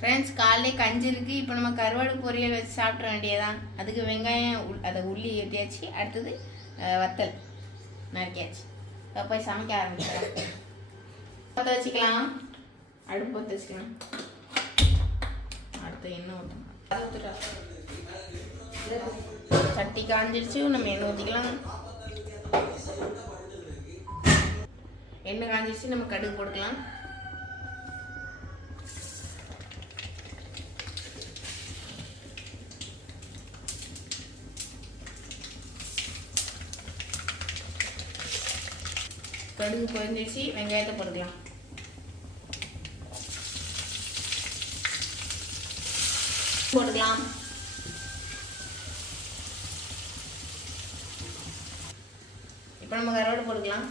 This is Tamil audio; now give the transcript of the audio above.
ஃப்ரெண்ட்ஸ் காலையிலே கஞ்சி இருக்குது. இப்போ நம்ம கருவாடு பொரியல் வச்சு சாப்பிட வேண்டியதான். அதுக்கு வெங்காயம் அதை உள்ளி ஏற்றியாச்சு. அடுத்தது வத்தல் நறுக்கியாச்சு. இப்போ போய் சமைக்க ஆரம்பிச்சிடலாம். பற்ற வச்சுக்கலாம். அடுப்பு பற்ற வச்சுக்கலாம். அடுத்து எண்ணெய் ஊற்றணும். அதை ஊற்றுட்டா சட்டி காஞ்சிருச்சு. நம்ம எண்ணெய் ஊற்றிக்கலாம். எண்ணெய் காஞ்சிருச்சு. நம்ம கடுகு போட்டுக்கலாம். கடுகு பொரிஞ்சிடுச்சு. வெங்காயத்தை போட்டுக்கலாம். போட்டுக்கலாம். இப்போ நம்ம கருவாடு போட்டுக்கலாம்.